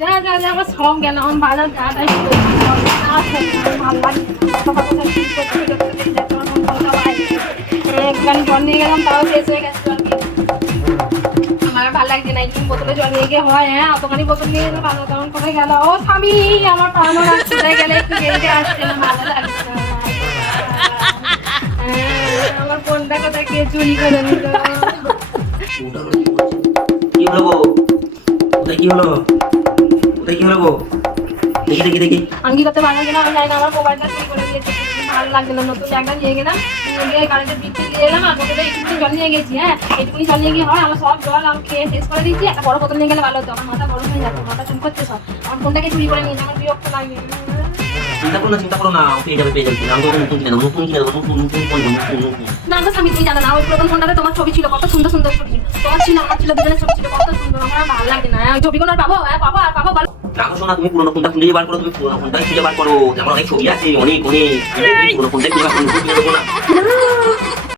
যা যা যা আমার সব গেল আমার বাজার যাটাই একবার জল নিয়ে গেলাম তাও শেষ হয়ে গেছে জল আমার ভালো লাগছে না একদিন বোতলে জল নিয়ে গিয়ে হয় হ্যাঁ অতখানি বোতল নিয়ে গেলে ভালো তেমন করে গেল ও স্বামী আমার পালানো রাস্তায় গেলে একটু বেরিয়ে আসছে না ভালো লাগছে না আমার ফোনটা কোথায় কে চুরি করে নিল কি হলো গো? ওটাই কি হলো? ওটাই কি হলো গো? দেখি দেখি দেখি। আমি কি করতে পারলাম না আমি জানি না আমার মোবাইলটা চুরি করে দিয়েছে ভালো লাগছে না নতুন একটা নিয়ে গেলাম নিয়ে গিয়ে কারেন্টের বিল দিয়ে এলাম আর বোতলে একটু জল নিয়ে গেছি হ্যাঁ এইটুকুনি জল নিয়ে গিয়ে হয় আমার সব জল আমি খেয়ে শেষ করে দিয়েছি একটা বড় বোতল নিয়ে গেলে ভালো হতো আমার মাথা গরম হয়ে যাচ্ছে মাথা চুল করছে সব আমার ফোনটাকে চুরি করে নিয়েছে আমার বিরক্ত লাগে চিন্তা করো না পেয়ে যাবে আমি তো নতুন কিনে দেবো নতুন কিনে দেবো নতুন ফোন নতুন না গো স্বামী তুমি জানো না ওই প্রথম ফোনটাতে তোমার ছবি ছিল কত সুন্দর সুন্দর ছবি ছিল তোমার ছিল আমার ছিল দুজনের ছবি ছিল কত সুন্দর আমার আর ভালো লাগে না ওই ছবিগুলো আর পাবো হ্যাঁ পাবো আর পাবো ভালো রাখো শোনা তুমি পুরোনো ফোনটা খুঁজে বার করো তুমি পুরোনো ফোনটাই খুঁজে বার করো আমার অনেক ছবি আছে অনেক পুরোনো ফোনটাই খুঁজে বার করো না